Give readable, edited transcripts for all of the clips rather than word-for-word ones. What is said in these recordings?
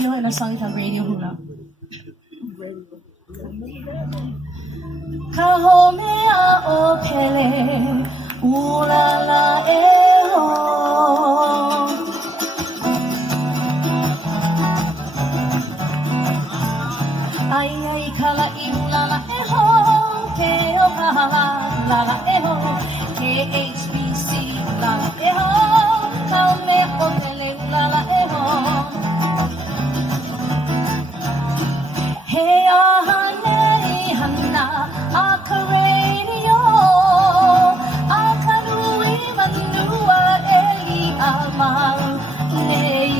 radio and a song called Radio Hula. Kahomea o pele, ulala eho. Ai ai kala I ulala eho, ke o kaha ulala eho, KHBC ulala eho, kahomea o pele ulala eho. Hey ahane hanna akaredio, akanui manua eli amal nei.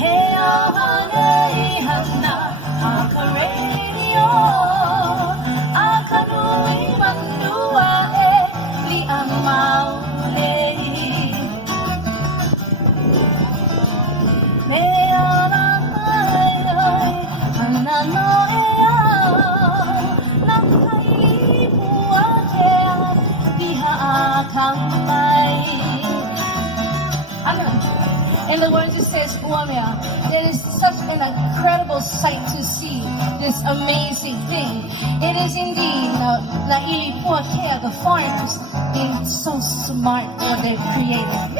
Hey ahane hanna akaredio, akanui manua eli amal nei. In the words it says, Uamea, it is such an incredible sight to see this amazing thing. It is indeed La Ilipuakea, the foreigners, being so smart what they've created.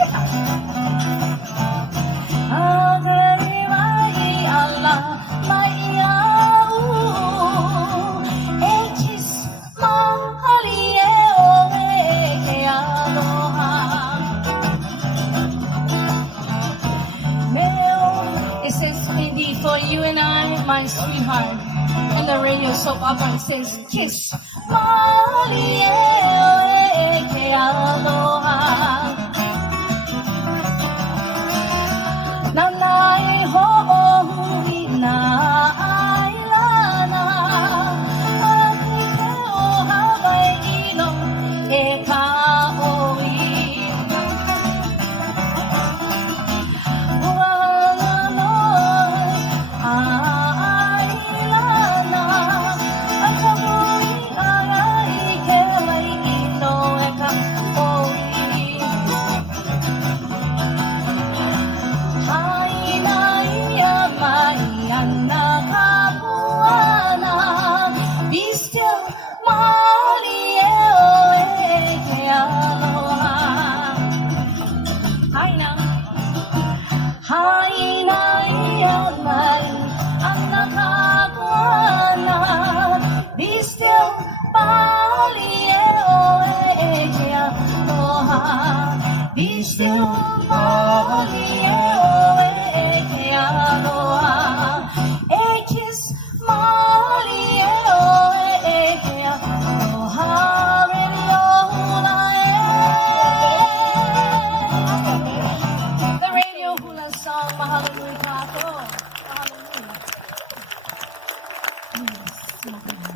It says, indeed, for you and I, my sweetheart, and the radio soap opera, it says, kiss. Be still, the Radio Hula song, Mahalunui Kako. Mahalunui.